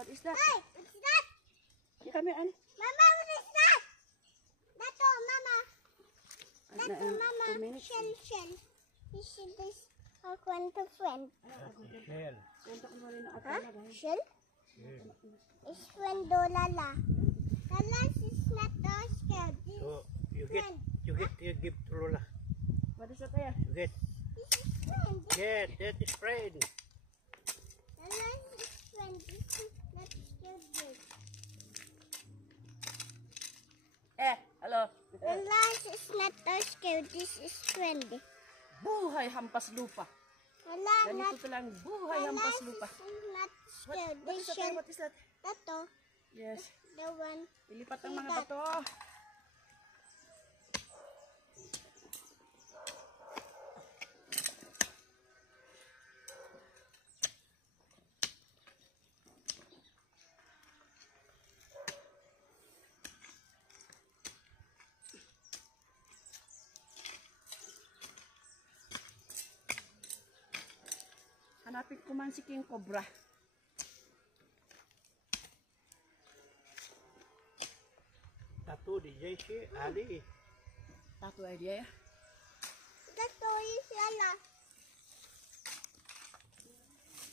What is that? Hey, what's that? Here, come here, Annie. Mama, what is that? That's all, Mama. That's all, 2 Mama. minutes. Shell. You see this? Our friend. Shell. Shell? It's friend Lala. Lala is not scared. This So you friend. give to Lola. What is that there? You get. This is friend. Get, that is friend. Lala is friend. This is not scared. Hello. Lala is not scared. This is friend. Buhay hampas lupa. Lala Ganito not. talang buhay hampas lupa. Is not scared. What is that there? What is that? That's Yes. the one. Ilipat ang mga bato. Hanapin ko man si King Cobra. Tattoo di Jayce Ali. Tato idea ya. That's is Lala.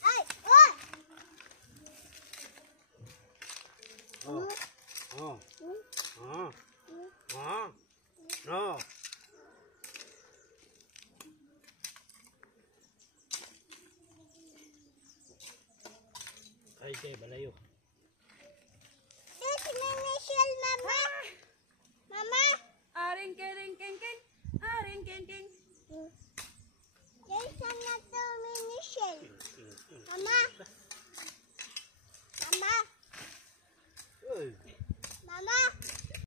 Ay! Oh! Oh. Oh. Oh. Oh. No. Ay, Jay, balayo. This initial, Mama. Mama. Aring kering keng keng. Aring keng keng. There's another initial. Mama.